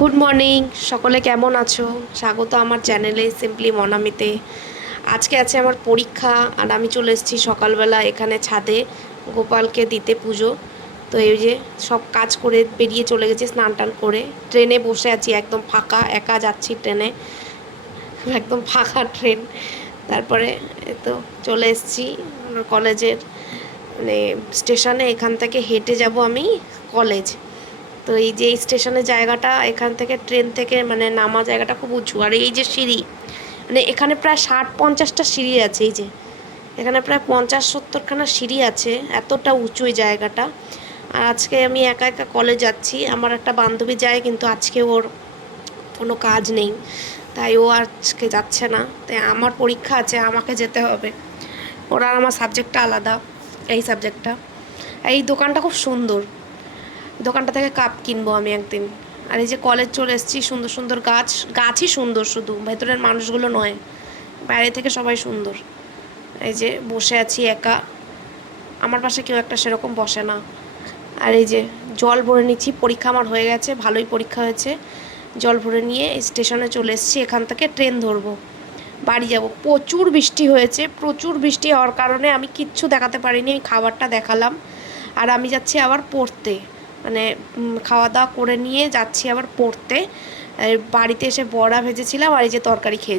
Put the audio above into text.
Good morning, সকলে কেমন আছো? স্বাগত আমার চ্যানেলে সিম্পলি মনামিতে। আজকে আছে আমার পরীক্ষা আর আমি চলে এসেছি সকালবেলা এখানে ছাদে গোপালকে দিতে পুজো। তো এই যে সব কাজ করে বেরিয়ে চলে গেছি স্নান টান করে। ট্রেনে বসে আছি, একদম ফাঁকা, একা যাচ্ছি ট্রেনে, একদম ফাঁকা ট্রেন। তারপরে তো চলে এসেছি আমার কলেজের মানে স্টেশনে। এখান থেকে হেঁটে যাব আমি কলেজ। তো এই যে এই স্টেশনের জায়গাটা, এখান থেকে ট্রেন থেকে মানে নামা জায়গাটা খুব উঁচু। আর এই যে সিঁড়ি, মানে এখানে প্রায় 60-50টা সিঁড়ি আছে। এই যে এখানে প্রায় 50-70খানা সিঁড়ি আছে, এতটা উঁচু এই জায়গাটা। আর আজকে আমি একা একা কলেজ যাচ্ছি। আমার একটা বান্ধবী যায়, কিন্তু আজকে ওর কোনো কাজ নেই, তাই ও আজকে যাচ্ছে না। তাই আমার পরীক্ষা আছে, আমাকে যেতে হবে। ওর আর আমার সাবজেক্টটা আলাদা, এই সাবজেক্টটা। এই দোকানটা খুব সুন্দর, দোকানটা থেকে কাপ কিনবো আমি একদিন। আর এই যে কলেজ চলে এসেছি, সুন্দর সুন্দর গাছ, গাছই সুন্দর, শুধু ভেতরের মানুষগুলো নয়, বাইরে থেকে সবাই সুন্দর। এই যে বসে আছি একা, আমার পাশে কেউ একটা সেরকম বসে না। আর এই যে জল ভরে নিচ্ছি, পরীক্ষা আমার হয়ে গেছে, ভালোই পরীক্ষা হয়েছে। জল ভরে নিয়ে স্টেশনে চলে এসেছি, এখান থেকে ট্রেন ধরবো, বাড়ি যাব। প্রচুর বৃষ্টি হয়েছে, প্রচুর বৃষ্টি হওয়ার কারণে আমি কিচ্ছু দেখাতে পারিনি। আমি খাবারটা দেখালাম, আর আমি যাচ্ছি আবার পড়তে, মানে খাওয়া দাওয়া করে নিয়ে যাচ্ছি আবার পড়তে। বাড়িতে এসে বড়া ভেজেছিলাম আর এই যে তরকারি খেয়েছি।